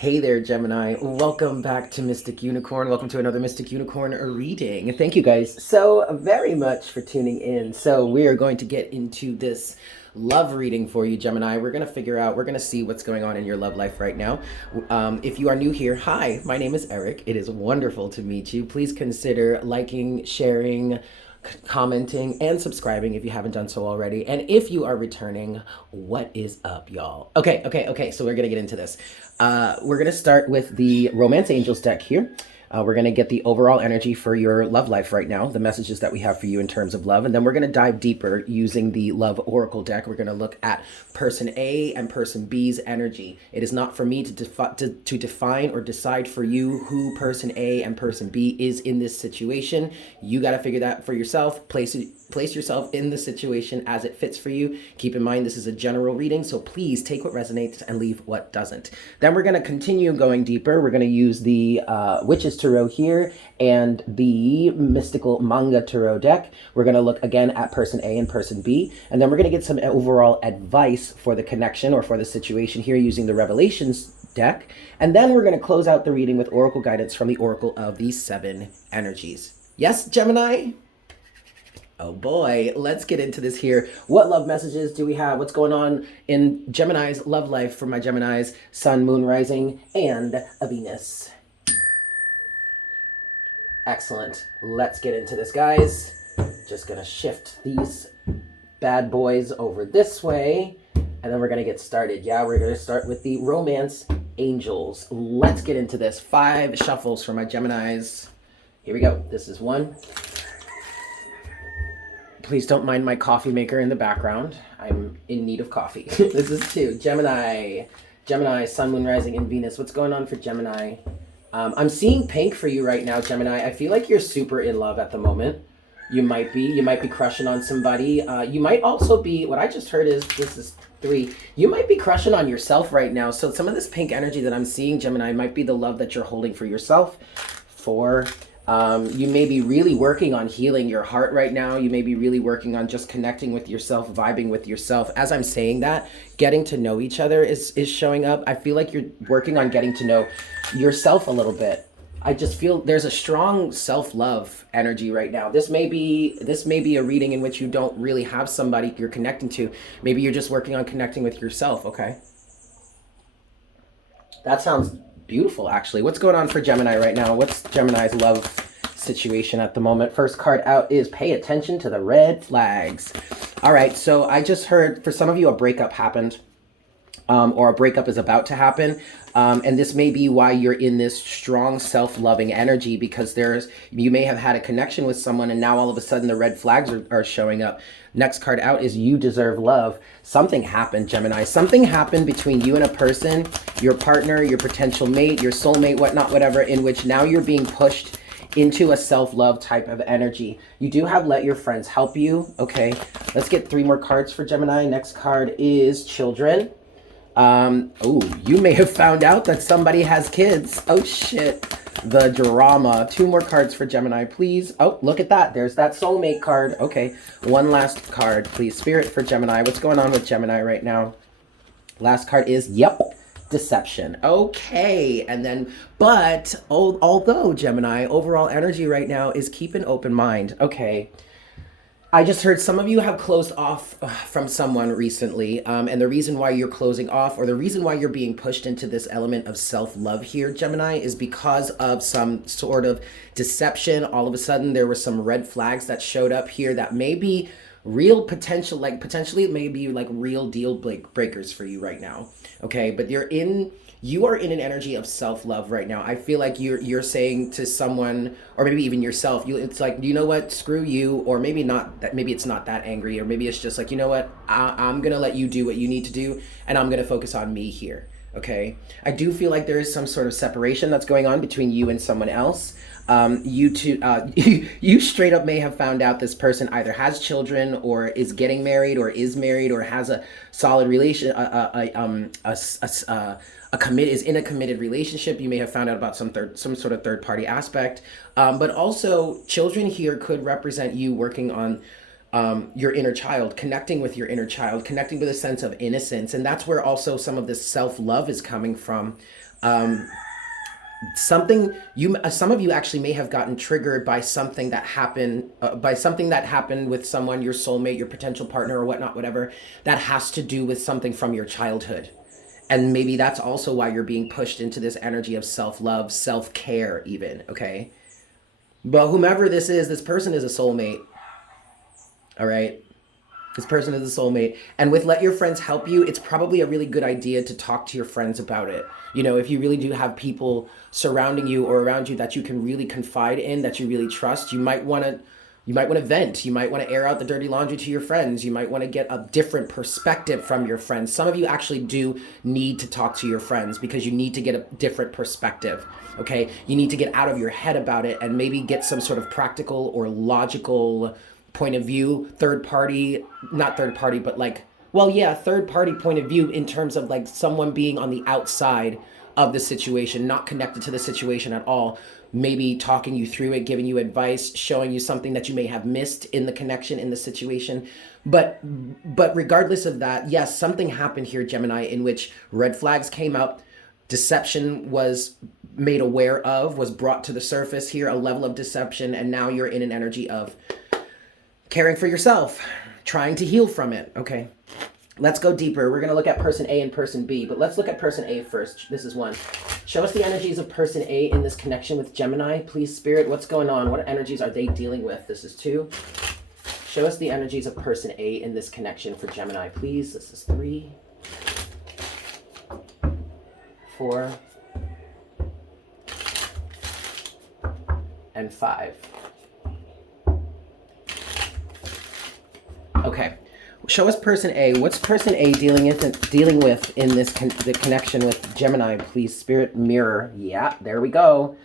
Hey there, Gemini. Welcome back to Mystic Unicorn. Welcome to another Mystic Unicorn reading. Thank you guys so very much for tuning in. So we are going to get into this love reading for you, Gemini. We're going to see what's going on in your love life right now. If you are new here, hi, my name is Eric. It is wonderful to meet you. Please consider liking, sharing, commenting, and subscribing if you haven't done so already. And if you are returning, what is up, y'all? Okay. So we're gonna get into this. We're gonna start with the Romance Angels deck here. We're going to get the overall energy for your love life right now, the messages that we have for you in terms of love. And then we're going to dive deeper using the Love Oracle deck. We're going to look at person A and person B's energy. It is not for me to define or decide for you who person A and person B is in this situation. You got to figure that for yourself. Place yourself in the situation as it fits for you. Keep in mind, this is a general reading, so please take what resonates and leave what doesn't. Then we're going to continue going deeper. We're going to use the Witches Tarot here and the Mystical Manga Tarot deck. We're going to look again at person A and person B, and then we're going to get some overall advice for the connection or for the situation here using the Revelations deck. And then we're going to close out the reading with Oracle guidance from the Oracle of the Seven Energies. Yes, Gemini? Oh boy, let's get into this here. What love messages do we have? What's going on in Gemini's love life for my Geminis, Sun, Moon, Rising, and a Venus? Excellent. Let's get into this, guys. Just gonna shift these bad boys over this way, and then we're gonna get started. Yeah, we're gonna start with the Romance Angels. Let's get into this. 5 shuffles for my Geminis. Here we go. This is 1. Please don't mind my coffee maker in the background. I'm in need of coffee. This is 2. Gemini, Sun, Moon, Rising, and Venus. What's going on for Gemini? I'm seeing pink for you right now, Gemini. I feel like you're super in love at the moment. You might be crushing on somebody. You might also be, what I just heard is, this is 3. You might be crushing on yourself right now. So some of this pink energy that I'm seeing, Gemini, might be the love that you're holding for yourself. 4. You may be really working on healing your heart right now. You may be really working on just connecting with yourself, vibing with yourself. As I'm saying that, getting to know each other is showing up. I feel like you're working on getting to know yourself a little bit. I just feel there's a strong self-love energy right now. This may be a reading in which you don't really have somebody you're connecting to. Maybe you're just working on connecting with yourself, okay? That sounds beautiful, actually. What's going on for Gemini right now? What's Gemini's love situation at the moment? First card out is pay attention to the red flags. All right, so I just heard for some of you a breakup happened, or a breakup is about to happen. And this may be why you're in this strong self-loving energy, because you may have had a connection with someone and now all of a sudden the red flags are showing up. Next card out is you deserve love. Something happened, Gemini. Something happened between you and a person, your partner, your potential mate, your soulmate, whatnot, whatever, in which now you're being pushed into a self-love type of energy. You do have let your friends help you. Okay, let's get 3 more cards for Gemini. Next card is children. You may have found out that somebody has kids. Oh shit, the drama. 2 more cards for Gemini, please. Oh, look at that. There's that soulmate card. Okay, 1 last card, please. Spirit for Gemini. What's going on with Gemini right now? Last card is, deception. Okay, and then, but although Gemini, overall energy right now is keep an open mind. Okay. I just heard some of you have closed off from someone recently, and the reason why you're closing off, or the reason why you're being pushed into this element of self-love here, Gemini, is because of some sort of deception. All of a sudden, there were some red flags that showed up here that may be real potential, like potentially it may be like real deal breakers for you right now. Okay, but you are in an energy of self-love right now. I feel like you're saying to someone, or maybe even yourself, it's like, you know what, screw you, or maybe not that, maybe it's not that angry, or maybe it's just like, you know what, I'm gonna let you do what you need to do, and I'm gonna focus on me here. Okay, I do feel like there is some sort of separation that's going on between you and someone else. You two, you straight up may have found out this person either has children, or is getting married, or is married, or has a solid relation, is in a committed relationship. You may have found out about some sort of third party aspect. But also, children here could represent you working on your inner child, connecting with your inner child, connecting with a sense of innocence. And that's where also some of this self-love is coming from. Something some of you actually may have gotten triggered by something that happened with someone, your soulmate, your potential partner, or whatnot, whatever, that has to do with something from your childhood. And maybe that's also why you're being pushed into this energy of self-love, self-care even, okay? But whomever this person is a soulmate, all right? This person is a soulmate. And with let your friends help you, it's probably a really good idea to talk to your friends about it. You know, if you really do have people surrounding you or around you that you can really confide in, that you really trust, you might want to vent. You might want to air out the dirty laundry to your friends. You might want to get a different perspective from your friends. Some of you actually do need to talk to your friends because you need to get a different perspective. Okay? You need to get out of your head about it and maybe get some sort of practical or logical point of view, third party, not third party, but like, well, yeah, third party point of view in terms of like someone being on the outside of the situation, not connected to the situation at all, maybe talking you through it, giving you advice, showing you something that you may have missed in the connection, in the situation. But regardless of that, yes, something happened here, Gemini, in which red flags came up, deception was made aware of, was brought to the surface here, a level of deception, and now you're in an energy of caring for yourself, trying to heal from it. Okay, let's go deeper. We're going to look at person A and person B, but let's look at person A first. This is 1. Show us the energies of person A in this connection with Gemini. Please, Spirit, what's going on? What energies are they dealing with? This is 2. Show us the energies of person A in this connection for Gemini, please. This is 3, 4, and 5. Okay, show us person A. What's person A dealing with in this the connection with Gemini, please, Spirit? Mirror. Yeah, there we go.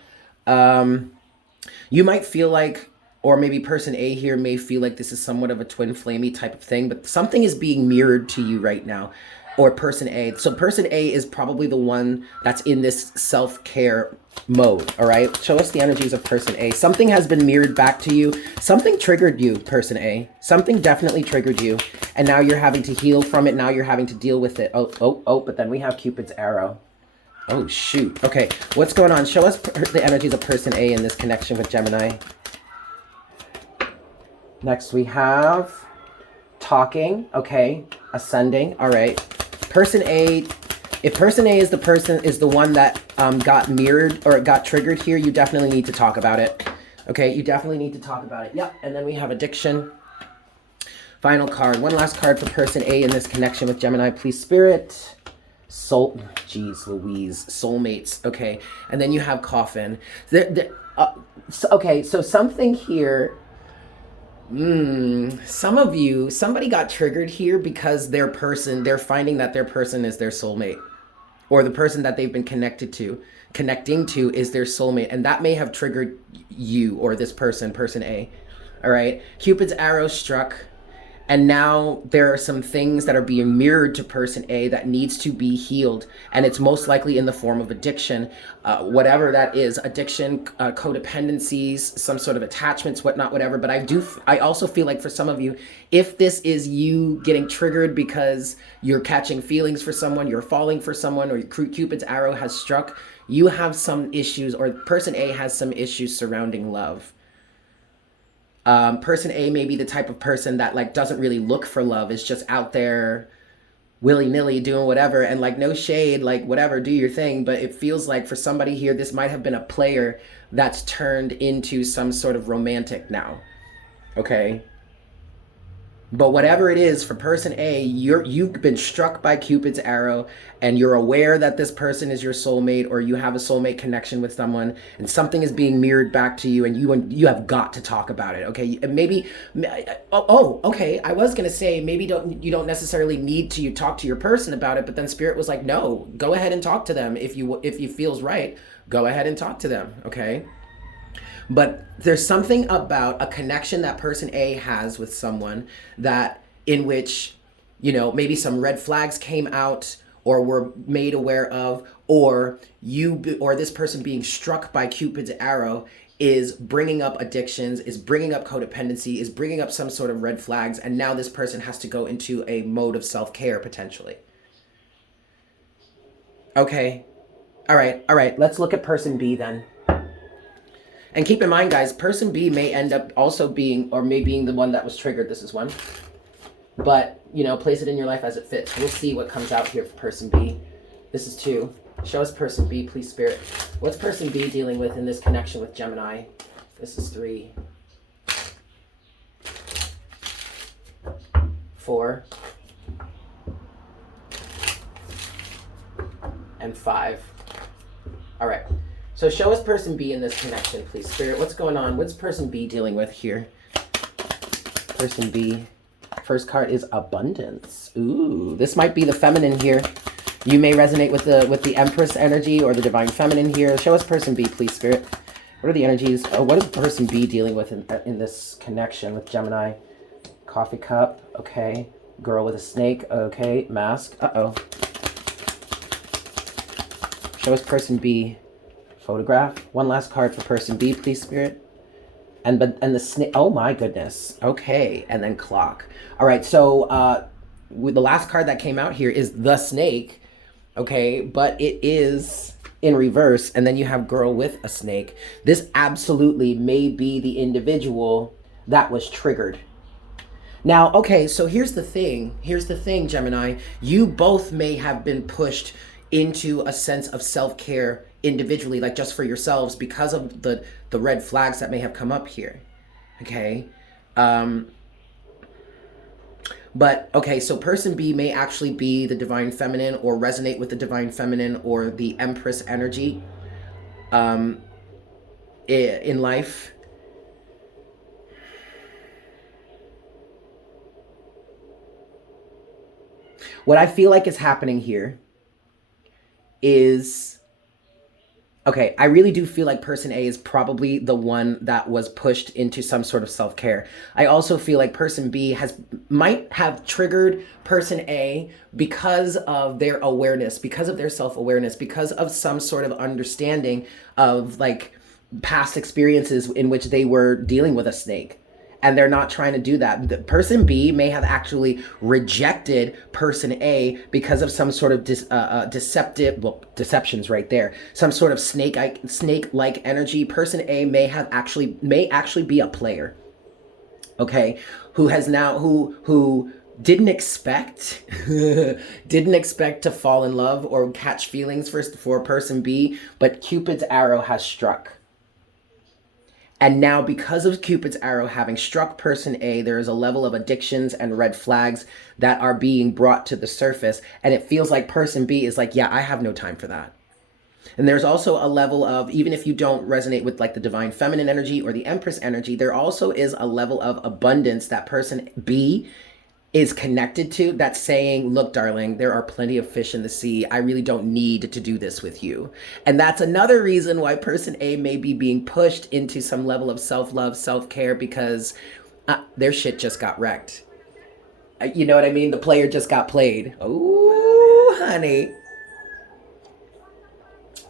You might feel like, or maybe person A here may feel like this is somewhat of a twin flamey type of thing, but something is being mirrored to you right now. Or person A. So person A is probably the one that's in this self-care mode, all right? Show us the energies of person A. Something has been mirrored back to you. Something triggered you, person A. Something definitely triggered you. And now you're having to heal from it. Now you're having to deal with it. Oh, but then we have Cupid's arrow. Oh, shoot. Okay, what's going on? Show us the energies of person A in this connection with Gemini. Next we have talking, okay, ascending, all right. Person A, if person A is the one that got mirrored or got triggered here, you definitely need to talk about it. Okay, you definitely need to talk about it. Yep, and then we have addiction. Final card, one last card for person A in this connection with Gemini, please, Spirit. Soul, geez Louise, soulmates, okay. And then you have coffin. Okay, so something here, some of you, somebody got triggered here because they're finding that their person is their soulmate, or the person that they've been connecting to is their soulmate, and that may have triggered you or this person A. All right, Cupid's arrow struck, and now there are some things that are being mirrored to person A that needs to be healed, and it's most likely in the form of addiction, whatever that is, addiction, codependencies, some sort of attachments, whatnot, whatever. But I also feel like for some of you, if this is you getting triggered because you're catching feelings for someone, you're falling for someone, or Cupid's arrow has struck, you have some issues, or person A has some issues surrounding love. Person A may be the type of person that like doesn't really look for love, is just out there willy-nilly doing whatever, and like no shade, like whatever, do your thing. But it feels like for somebody here, this might have been a player that's turned into some sort of romantic now. Okay. But whatever it is, for person A, you've been struck by Cupid's arrow, and you're aware that this person is your soulmate, or you have a soulmate connection with someone, and something is being mirrored back to you, and you have got to talk about it. Okay, maybe. Okay. I was gonna say maybe you don't necessarily need to talk to your person about it, but then Spirit was like, no, go ahead and talk to them if you feels right. Go ahead and talk to them. Okay. But there's something about a connection that person A has with someone that in which, maybe some red flags came out or were made aware of, or this person being struck by Cupid's arrow is bringing up addictions, is bringing up codependency, is bringing up some sort of red flags. And now this person has to go into a mode of self-care potentially. Okay. All right. Let's look at person B then. And keep in mind, guys, person B may end up also being, or may being the one that was triggered. This is one. But, you know, place it in your life as it fits. We'll see what comes out here for person B. This is 2. Show us person B, please, Spirit. What's person B dealing with in this connection with Gemini? This is 3. 4. And 5. All right. So show us person B in this connection, please, Spirit. What's going on? What's person B dealing with here? Person B. First card is abundance. Ooh, this might be the feminine here. You may resonate with the Empress energy or the divine feminine here. Show us person B, please, Spirit. What are the energies? Oh, what is person B dealing with in this connection with Gemini? Coffee cup. Okay. Girl with a snake. Okay. Mask. Uh-oh. Show us person B. Photograph. One last card for person B, please, Spirit. And the snake. Oh my goodness. Okay. And then clock. All right. So with the last card that came out here is the snake. Okay. But it is in reverse. And then you have girl with a snake. This absolutely may be the individual that was triggered. Now, okay. So here's the thing. Here's the thing, Gemini. You both may have been pushed into a sense of self-care individually, like just for yourselves, because of the red flags that may have come up here. Okay. But okay, so person B may actually be the divine feminine or resonate with the divine feminine or the Empress energy in life. What I feel like is happening here is, okay, I really do feel like person A is probably the one that was pushed into some sort of self-care. I also feel like person B might have triggered person A because of their awareness, because of their self-awareness, because of some sort of understanding of like past experiences in which they were dealing with a snake. And they're not trying to do that. The person B may have actually rejected person A because of some sort of deceptions right there. Some sort of snake-like energy. Person A may actually be a player, okay, who didn't expect to fall in love or catch feelings for person B, but Cupid's arrow has struck. And now because of Cupid's arrow having struck person A, there is a level of addictions and red flags that are being brought to the surface. And it feels like person B is like, yeah, I have no time for that. And there's also a level of, even if you don't resonate with like the divine feminine energy or the Empress energy, there also is a level of abundance that person B is connected to, that's saying, look, darling, there are plenty of fish in the sea. I really don't need to do this with you. And that's another reason why person A may be being pushed into some level of self-love, self-care, because their shit just got wrecked. You know what I mean? The player just got played. Oh, honey.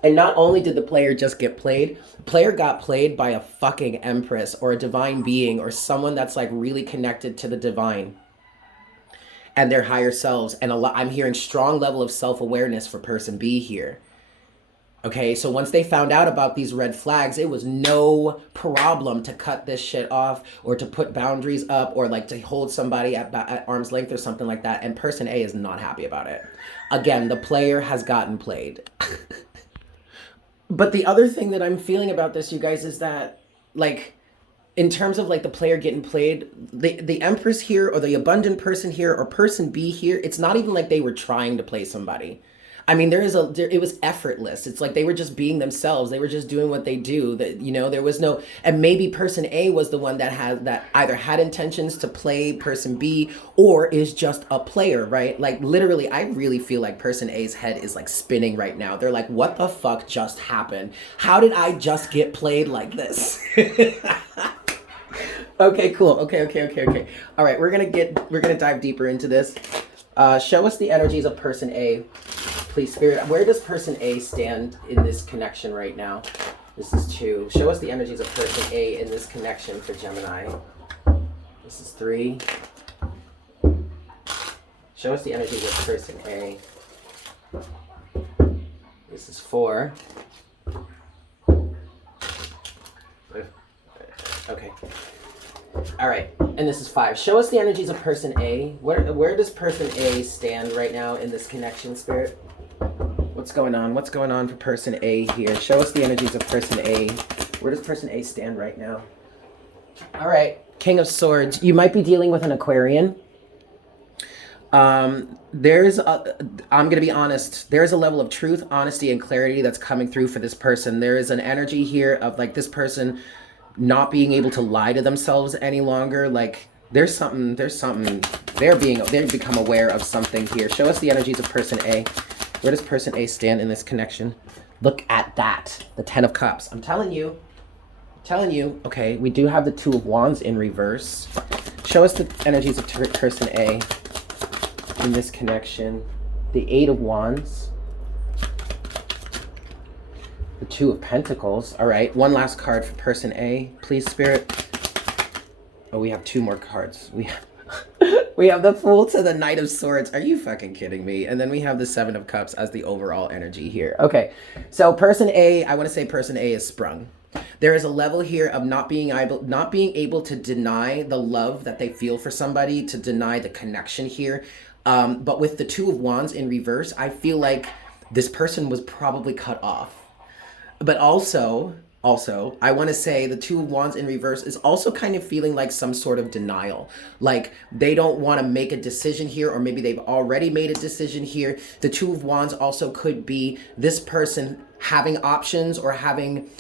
And not only did the player just get played, the player got played by a fucking Empress or a divine being or someone that's like really connected to the divine and their higher selves. And I'm hearing strong level of self-awareness for person B here. Okay, so once they found out about these red flags, it was no problem to cut this shit off or to put boundaries up or like to hold somebody at arm's length or something like that. And person A is not happy about it. Again, the player has gotten played. But the other thing that I'm feeling about this, you guys, is that like, in terms of like the player getting played, the Empress here or the abundant person here or person B here, it's not even like they were trying to play somebody. I mean, it was effortless. It's like they were just being themselves. They were just doing what they do. That, you know, there was no, and maybe person A was the one that either had intentions to play person B or is just a player, right? Like literally, I really feel like person A's head is like spinning right now. They're like, what the fuck just happened? How did I just get played like this? Okay, cool. Okay. All right, we're gonna dive deeper into this. Show us the energies of person A, please, Spirit. Where does person A stand in this connection right now? This is 2. Show us the energies of person A in this connection for Gemini. This is 3. Show us the energies of person A. This is 4. Okay. All right, and this is 5. Show us the energies of person A. Where does person A stand right now in this connection, Spirit? What's going on? What's going on for person A here? Show us the energies of person A. Where does person A stand right now? All right, King of Swords. You might be dealing with an Aquarian. I'm going to be honest. There's a level of truth, honesty, and clarity that's coming through for this person. There is an energy here of like this person not being able to lie to themselves any longer. Like there's something, they've become aware of something here. Show us the energies of person A. Where does person A stand in this connection? Look at that, the 10 of Cups. I'm telling you, okay, we do have the 2 of Wands in reverse. Show us the energies of person A in this connection. The 8 of Wands. The 2 of Pentacles. All right, one last card for person A, please, Spirit. Oh, we have 2 more cards. We have the Fool to the Knight of Swords. Are you fucking kidding me? And then we have the 7 of Cups as the overall energy here. Okay, so person A, I want to say person A is sprung. There is a level here of not being able to deny the love that they feel for somebody, to deny the connection here. But with the 2 of Wands in reverse, I feel like this person was probably cut off. But also, I want to say the 2 of Wands in reverse is also kind of feeling like some sort of denial. Like they don't want to make a decision here, or maybe they've already made a decision here. The 2 of Wands also could be this person having options or having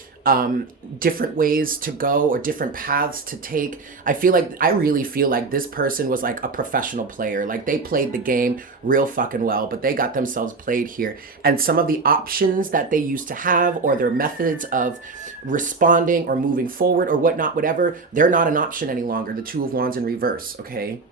different ways to go or different paths to take. I really feel like this person was like a professional player. Like they played the game real fucking well, but they got themselves played here. And some of the options that they used to have, or their methods of responding or moving forward or whatnot, whatever, they're not an option any longer. The 2 of Wands in reverse, okay?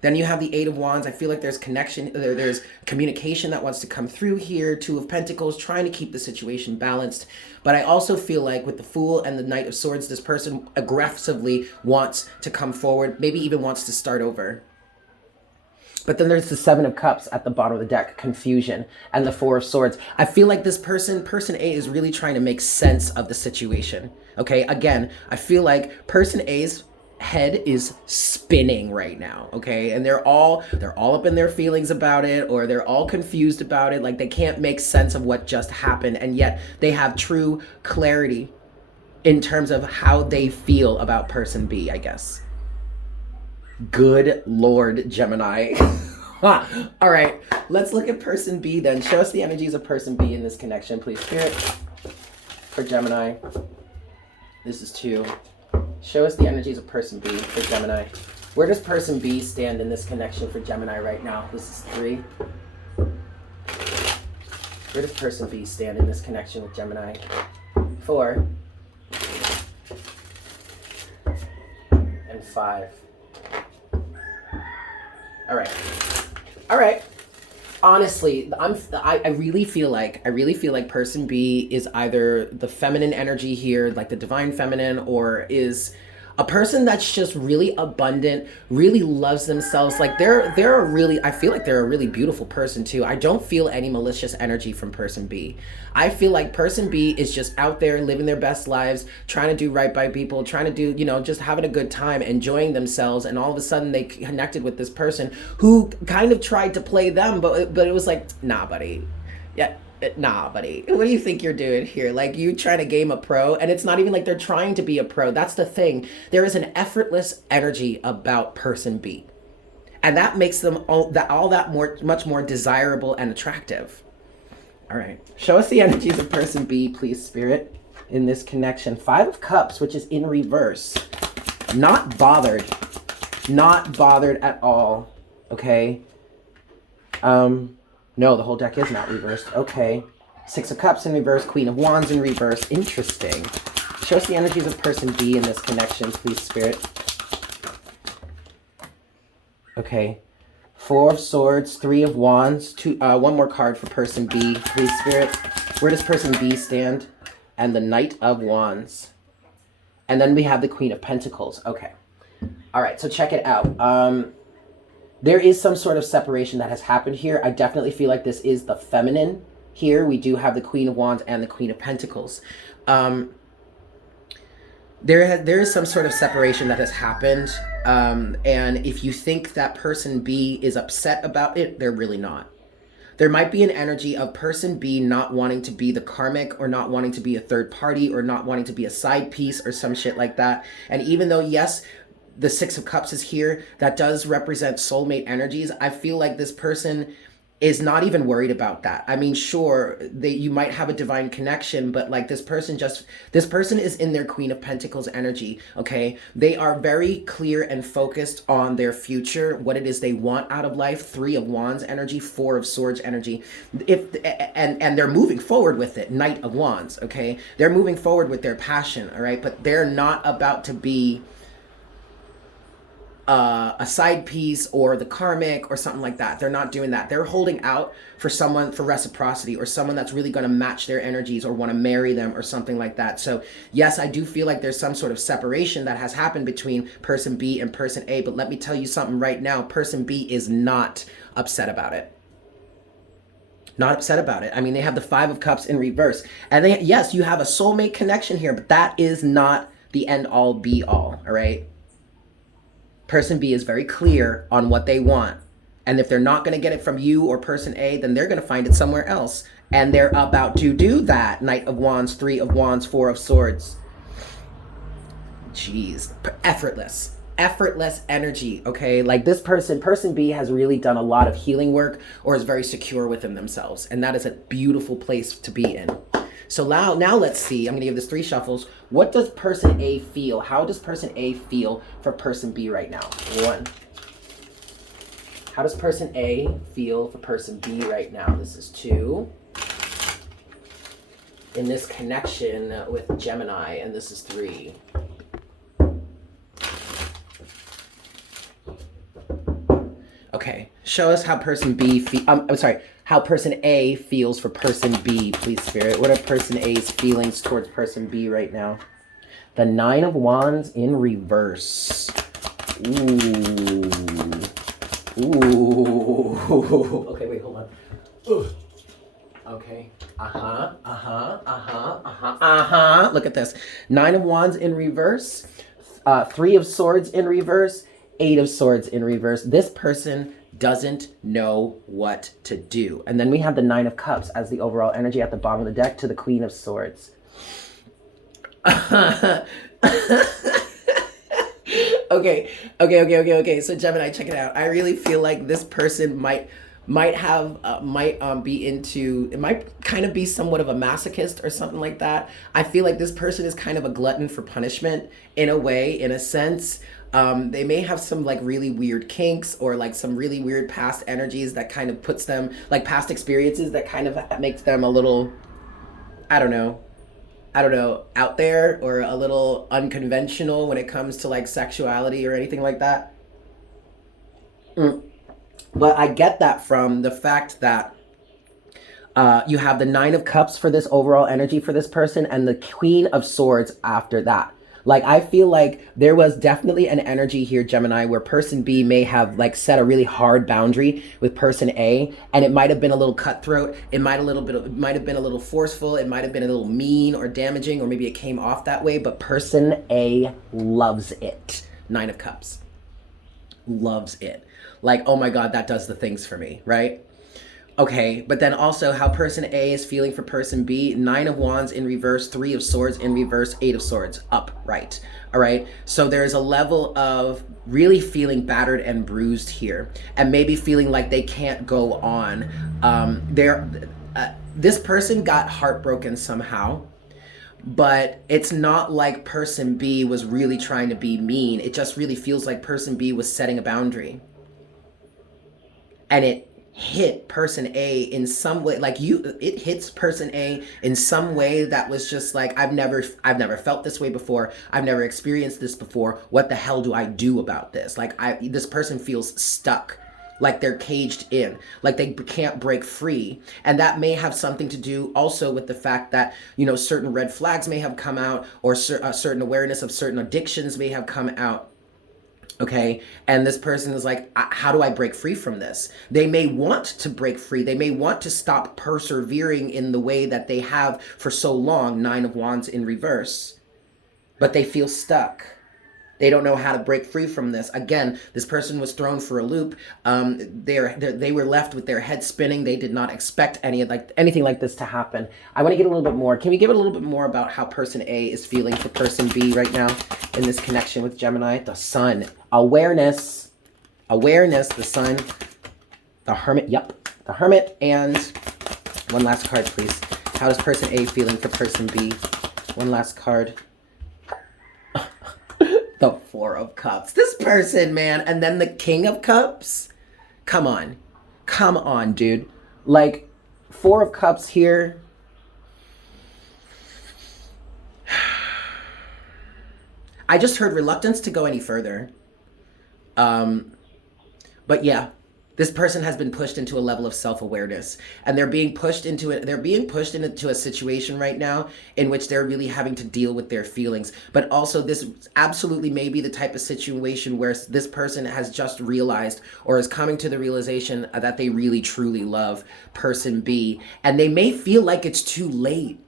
Then you have the 8 of Wands. I feel like there's connection, there's communication that wants to come through here. 2 of Pentacles, trying to keep the situation balanced. But I also feel like with the Fool and the Knight of Swords, this person aggressively wants to come forward, maybe even wants to start over. But then there's the 7 of Cups at the bottom of the deck, confusion, and the 4 of Swords. I feel like this person A, is really trying to make sense of the situation. Okay, again, I feel like person A's head is spinning right now, okay? And they're all up in their feelings about it, or they're all confused about it. Like they can't make sense of what just happened, and yet they have true clarity in terms of how they feel about person B, I guess. Good Lord, Gemini. All right, let's look at person B then. Show us the energies of person B in this connection, please, Spirit. For Gemini, this is 2. Show us the energies of person B for Gemini. Where does person B stand in this connection for Gemini right now? This is 3. Where does person B stand in this connection with Gemini? 4. And 5. All right. Honestly, I really feel like person B is either the feminine energy here, like the divine feminine, or is a person that's just really abundant, really loves themselves. Like I feel like they're a really beautiful person too. I don't feel any malicious energy from person B. I feel like person B is just out there living their best lives, trying to do right by people, trying to do, just having a good time, enjoying themselves. And all of a sudden they connected with this person who kind of tried to play them, but it was like, nah, buddy. Yeah. Nah, buddy, what do you think you're doing here? Like, you trying to game a pro, and it's not even like they're trying to be a pro. That's the thing. There is an effortless energy about person B, and that makes them much more desirable and attractive. All right, show us the energies of person B, please, Spirit, in this connection. 5 of Cups, which is in reverse. Not bothered at all. Okay. No, the whole deck is not reversed. Okay. 6 of Cups in reverse, Queen of Wands in reverse. Interesting. Show us the energies of person B in this connection, please, Spirit. Okay. 4 of Swords, 3 of Wands, 2, one more card for person B, please, Spirit. Where does person B stand? And the Knight of Wands. And then we have the Queen of Pentacles. Okay. All right, so check it out. There is some sort of separation that has happened here. I definitely feel like this is the feminine here we do have the Queen of Wands and the Queen of Pentacles. There is some sort of separation that has happened, and if you think that person B is upset about it, they're really not. There might be an energy of person B not wanting to be the karmic, or not wanting to be a third party, or not wanting to be a side piece or some shit like that. And even though, yes, the Six of Cups is here, that does represent soulmate energies, I feel like this person is not even worried about that. I mean, sure, you might have a divine connection, but like this person is in their Queen of Pentacles energy, okay? They are very clear and focused on their future, what it is they want out of life. Three of Wands energy, Four of Swords energy. And they're moving forward with it. Knight of Wands, okay? They're moving forward with their passion, all right? But they're not about to be a side piece or the karmic or something like that. They're not doing that. They're holding out for someone, for reciprocity, or someone that's really going to match their energies or want to marry them or something like that. So yes, I do feel like there's some sort of separation that has happened between person B and person A, but let me tell you something right now. Person B is not upset about it. Not upset about it. I mean, they have the Five of Cups in reverse, and yes, you have a soulmate connection here, but that is not the end all be all right? Person B is very clear on what they want. And if they're not going to get it from you or person A, then they're going to find it somewhere else. And they're about to do that. Knight of Wands, Three of Wands, Four of Swords. Jeez. Effortless. Effortless energy, okay? Like this person B has really done a lot of healing work, or is very secure within themselves. And that is a beautiful place to be in. So now let's see. I'm going to give this 3 shuffles. What does person A feel? How does person A feel for person B right now? 1. How does person A feel for person B right now? This is 2. In this connection with Gemini, and this is 3. Okay, show us how person B how person A feels for person B, please, Spirit. What are person A's feelings towards person B right now? The Nine of Wands in reverse. Ooh. Ooh. Okay, wait, hold on. Ugh. Okay. Look at this. Nine of Wands in reverse. Three of Swords in reverse. Eight of Swords in reverse. This person doesn't know what to do. And then we have the Nine of Cups as the overall energy at the bottom of the deck to the Queen of Swords. Okay. So Gemini, check it out. I really feel like this person might be into, it might kind of be somewhat of a masochist or something like that. I feel like this person is kind of a glutton for punishment in a way, in a sense. They may have some like really weird kinks, or like some really weird past energies that kind of puts them, like past experiences that kind of makes them a little, I don't know, out there, or a little unconventional when it comes to like sexuality or anything like that. But I get that from the fact that you have the Nine of Cups for this overall energy for this person, and the Queen of Swords after that. Like, I feel like there was definitely an energy here, Gemini, where person B may have like set a really hard boundary with person A, and it might have been a little cutthroat. It might have been a little forceful. It might have been a little mean or damaging, or maybe it came off that way. But person A loves it. Nine of Cups. Loves it. Like, oh my God, that does the things for me, right? Okay, but then also how person A is feeling for person B. Nine of Wands in reverse, Three of Swords in reverse, Eight of Swords upright. All right, so there's a level of really feeling battered and bruised here, and maybe feeling like they can't go on. This person got heartbroken somehow, but it's not like person B was really trying to be mean. It just really feels like person B was setting a boundary, and it hit person A in some way. Like, it hits person A in some way that was just like, I've never felt this way before. I've never experienced this before. What the hell do I do about this? Like, this person feels stuck, like they're caged in, like they can't break free. And that may have something to do also with the fact that, you know, certain red flags may have come out, or a certain awareness of certain addictions may have come out. Okay. And this person is like, how do I break free from this? They may want to break free. They may want to stop persevering in the way that they have for so long, Nine of Wands in reverse, but they feel stuck. They don't know how to break free from this. Again, this person was thrown for a loop. They were left with their head spinning. They did not expect anything like this to happen. I want to get a little bit more. Can we give it a little bit more about how person A is feeling for person B right now in this connection with Gemini? The Sun, awareness, the Sun, the Hermit. Yep, the Hermit, and one last card, please. How is person A feeling for person B? One last card. The Four of Cups. This person, man. And then the King of Cups. Come on. Come on, dude. Like, Four of Cups here. I just heard reluctance to go any further. But yeah, this person has been pushed into a level of self-awareness, and they're being pushed into a situation right now in which they're really having to deal with their feelings. But also, this absolutely may be the type of situation where this person has just realized or is coming to the realization that they really truly love person B, and they may feel like it's too late.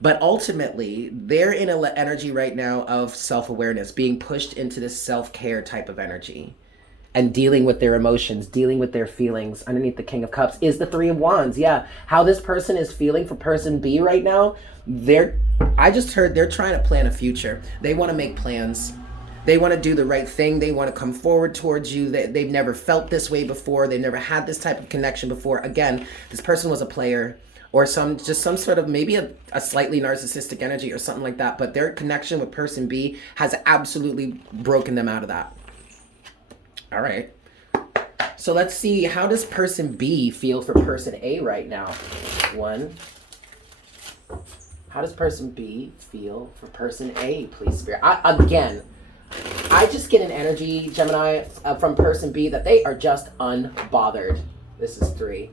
But ultimately, they're in an energy right now of self-awareness, being pushed into this self-care type of energy and dealing with their emotions, dealing with their feelings. Underneath the King of Cups is the Three of Wands. Yeah, how this person is feeling for person B right now, I just heard they're trying to plan a future. They want to make plans. They want to do the right thing. They want to come forward towards you. They've never felt this way before. They've never had this type of connection before. Again, this person was a player, or some sort of maybe a slightly narcissistic energy or something like that. But their connection with person B has absolutely broken them out of that. All right. So let's see, how does person B feel for person A right now? One. How does person B feel for person A, please, Spirit? I just get an energy, Gemini, from person B that they are just unbothered. This is 3.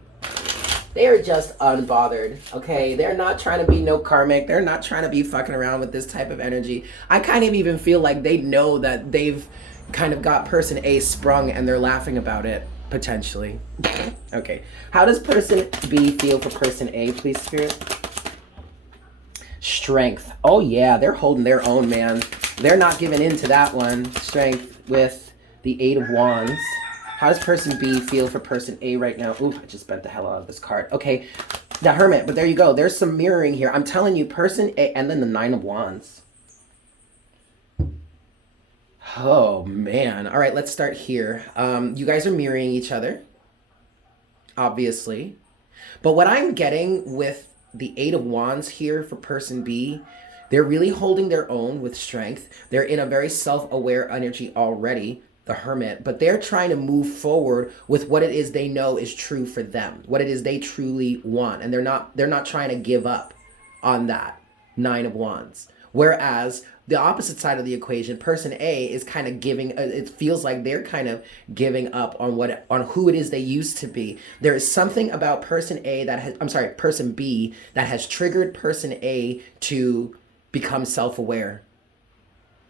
They are just unbothered, okay? They're not trying to be no karmic. They're not trying to be fucking around with this type of energy. I kind of even feel like they know that they've kind of got person A sprung and they're laughing about it, potentially. Okay. How does person B feel for person A, please, Spirit? Strength. Oh, yeah, they're holding their own, man. They're not giving in to that one. Strength with the Eight of Wands. How does person B feel for person A right now? Ooh, I just bent the hell out of this card. Okay, the Hermit, but there you go. There's some mirroring here. I'm telling you, person A, and then the Nine of Wands. Oh, man. All right, let's start here. You guys are mirroring each other, obviously. But what I'm getting with the Eight of Wands here for person B, they're really holding their own with strength. They're in a very self-aware energy already, the Hermit, but they're trying to move forward with what it is they know is true for them, what it is they truly want, and they're not trying to give up on that Nine of Wands. Whereas the opposite side of the equation, person A is kind of giving. It feels like they're kind of giving up on who it is they used to be. There is something about person B that has triggered person A to become self-aware,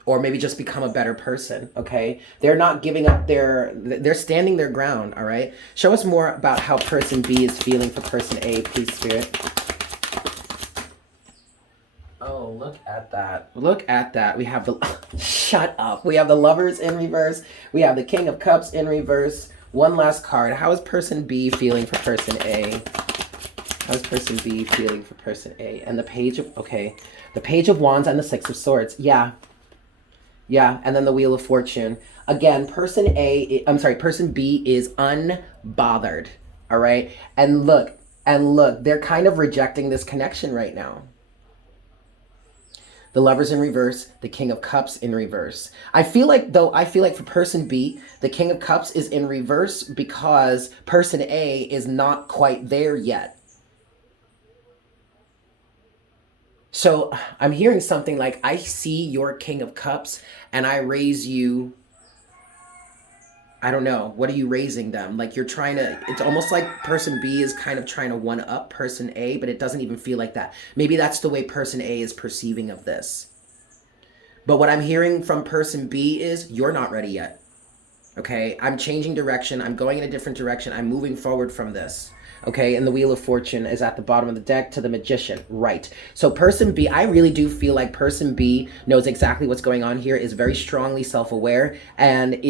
or maybe just become a better person, okay? They're not giving up they're standing their ground, all right? Show us more about how person B is feeling for person A, please, Spirit. Oh, look at that. Look at that. We have shut up. We have the Lovers in reverse. We have the King of Cups in reverse. One last card. How is person B feeling for person A? How is person B feeling for person A? And the Page of Wands and the Six of Swords. Yeah, and then the Wheel of Fortune. Again, person B is unbothered, all right? And look, they're kind of rejecting this connection right now. The Lovers in reverse, the King of Cups in reverse. I feel like for person B, the King of Cups is in reverse because person A is not quite there yet. So I'm hearing something like, I see your King of Cups and I raise you. I don't know. What are you raising them? Like you're trying to, it's almost like person B is kind of trying to one up person A, but it doesn't even feel like that. Maybe that's the way person A is perceiving of this. But what I'm hearing from person B is you're not ready yet. Okay, I'm changing direction. I'm going in a different direction. I'm moving forward from this. Okay, and the Wheel of Fortune is at the bottom of the deck to the Magician. Right. So person B, I really do feel like person B knows exactly what's going on here, is very strongly self-aware, and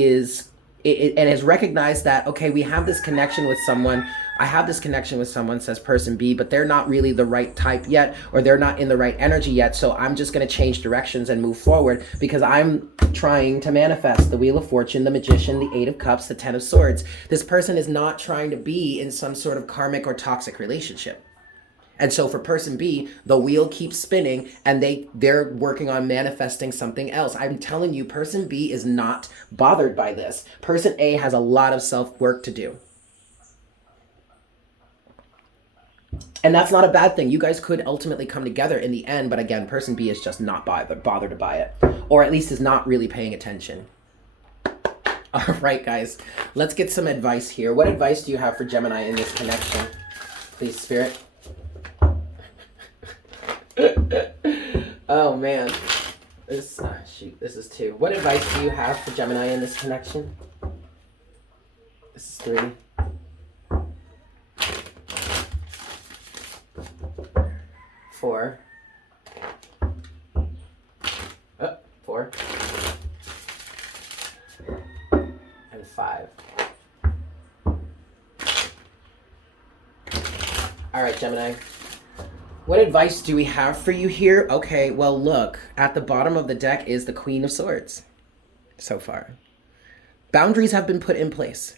and has recognized that, okay, we have this connection with someone. I have this connection with someone, says person B, but they're not really the right type yet, or they're not in the right energy yet. So I'm just going to change directions and move forward because I'm trying to manifest the Wheel of Fortune, the Magician, the Eight of Cups, the Ten of Swords. This person is not trying to be in some sort of karmic or toxic relationship. And so for person B, the wheel keeps spinning and they're working on manifesting something else. I'm telling you, person B is not bothered by this. Person A has a lot of self-work to do. And that's not a bad thing. You guys could ultimately come together in the end, but again, person B is just not bothered to buy it, or at least is not really paying attention. All right, guys, let's get some advice here. What advice do you have for Gemini in this connection? Please, Spirit. Oh man, this is 2. What advice do you have for Gemini in this connection? This is 3. 4. 4. And 5. All right, Gemini. What advice do we have for you here? Okay, well, look, at the bottom of the deck is the Queen of Swords so far. Boundaries have been put in place.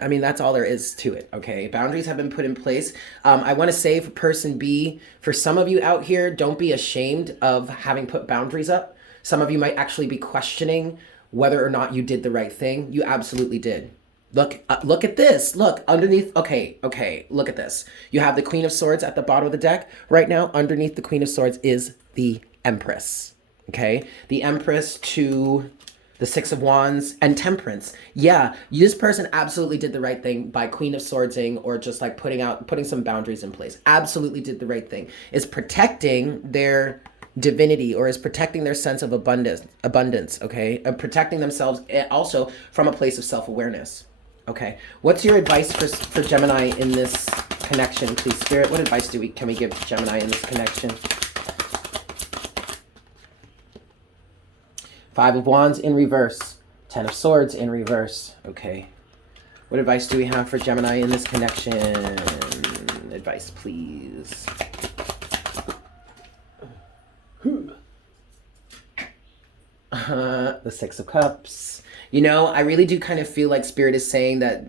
I mean, that's all there is to it, okay? Boundaries have been put in place. I want to say for person B, for some of you out here, don't be ashamed of having put boundaries up. Some of you might actually be questioning whether or not you did the right thing. You absolutely did. Look at this. Look, underneath. Okay, look at this. You have the Queen of Swords at the bottom of the deck. Right now, underneath the Queen of Swords is the Empress. Okay? The Empress to the Six of Wands and Temperance. Yeah, this person absolutely did the right thing by Queen of Swordsing, or just like putting some boundaries in place. Absolutely did the right thing. Is protecting their divinity, or is protecting their sense of abundance, okay? Protecting themselves also from a place of self-awareness. Okay, what's your advice for Gemini in this connection, please, Spirit? What advice can we give to Gemini in this connection? 5 of Wands in reverse, 10 of Swords in reverse. Okay, what advice do we have for Gemini in this connection? Advice, please. The Six of Cups. You know, I really do kind of feel like Spirit is saying that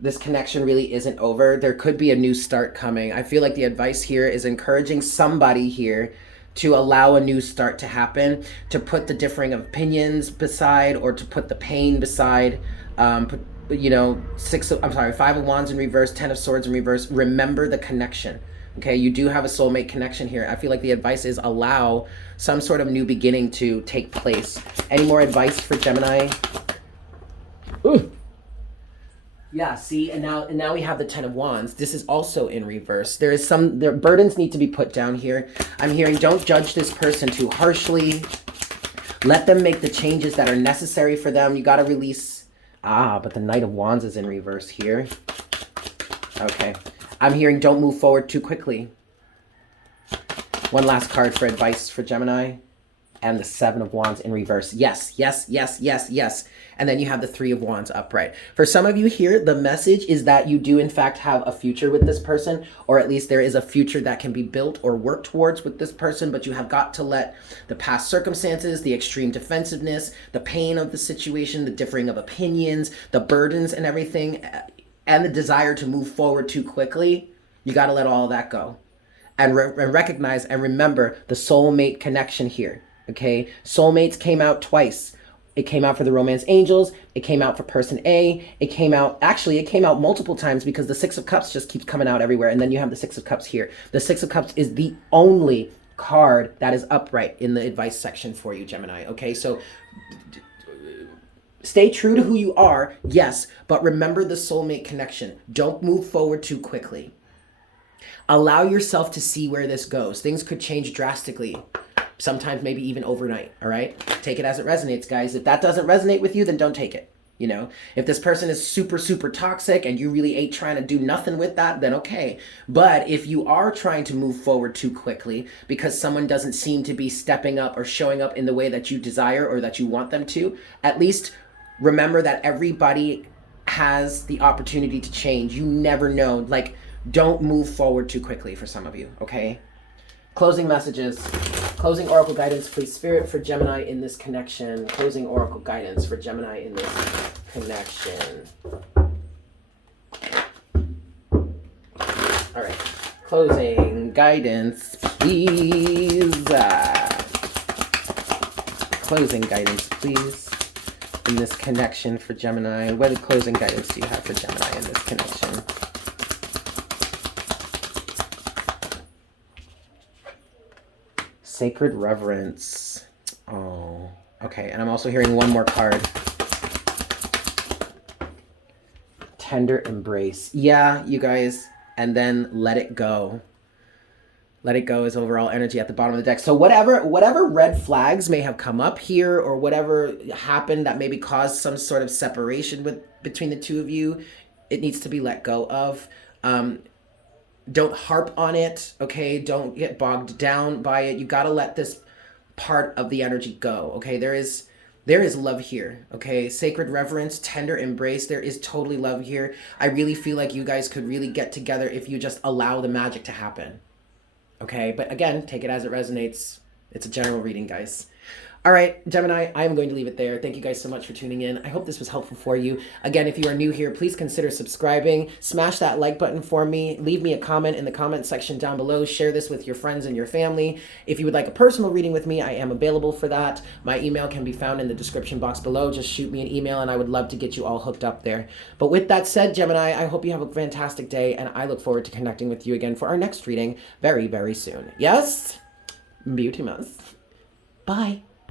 this connection really isn't over. There could be a new start coming. I feel like the advice here is encouraging somebody here to allow a new start to happen, to put the differing opinions beside, or to put the pain beside. You know, 5 of Wands in reverse, 10 of Swords in reverse. Remember the connection. Okay, you do have a soulmate connection here. I feel like the advice is allow some sort of new beginning to take place. Any more advice for Gemini? Ooh. Yeah, see, and now we have the 10 of Wands. This is also in reverse. There burdens need to be put down here. I'm hearing don't judge this person too harshly. Let them make the changes that are necessary for them. You got to release. But the Knight of Wands is in reverse here. Okay. I'm hearing don't move forward too quickly. One last card for advice for Gemini. And the 7 of Wands in reverse. Yes, yes, yes, yes, yes. And then you have the 3 of Wands upright. For some of you here, the message is that you do in fact have a future with this person, or at least there is a future that can be built or worked towards with this person, but you have got to let the past circumstances, the extreme defensiveness, the pain of the situation, the differing of opinions, the burdens and everything, and the desire to move forward too quickly, you got to let all of that go. And recognize and remember the soulmate connection here, okay? Soulmates came out twice. It came out for the romance angels. It came out for person A. It came out multiple times because the 6 of Cups just keeps coming out everywhere. And then you have the 6 of Cups here. The 6 of Cups is the only card that is upright in the advice section for you, Gemini, okay? So stay true to who you are, yes, but remember the soulmate connection. Don't move forward too quickly. Allow yourself to see where this goes. Things could change drastically. sometimes maybe even overnight, all right? Take it as it resonates, guys. If that doesn't resonate with you, then don't take it. You know, if this person is super, super toxic and you really ain't trying to do nothing with that, then okay. But if you are trying to move forward too quickly because someone doesn't seem to be stepping up or showing up in the way that you desire or that you want them to, at least remember that everybody has the opportunity to change. You never know. Like, don't move forward too quickly for some of you, okay? Closing messages. Closing oracle guidance, please, Spirit, for Gemini in this connection. Closing oracle guidance for Gemini in this connection. All right. Closing guidance, please. Closing guidance, please, in this connection for Gemini. What closing guidance do you have for Gemini in this connection? Sacred reverence. Oh, okay. And I'm also hearing one more card. Tender embrace. Yeah, you guys. And then let it go. Let it go is overall energy at the bottom of the deck. So whatever red flags may have come up here or whatever happened that maybe caused some sort of separation between the two of you, it needs to be let go of. Don't harp on it, okay? Don't get bogged down by it. You got to let this part of the energy go, okay? There is love here, okay? Sacred reverence, tender embrace. There is totally love here. I really feel like you guys could really get together if you just allow the magic to happen, okay? But again, take it as it resonates. It's a general reading, guys. All right, Gemini, I am going to leave it there. Thank you guys so much for tuning in. I hope this was helpful for you. Again, if you are new here, please consider subscribing. Smash that like button for me. Leave me a comment in the comment section down below. Share this with your friends and your family. If you would like a personal reading with me, I am available for that. My email can be found in the description box below. Just shoot me an email and I would love to get you all hooked up there. But with that said, Gemini, I hope you have a fantastic day and I look forward to connecting with you again for our next reading very, very soon. Yes? Beauty Bye.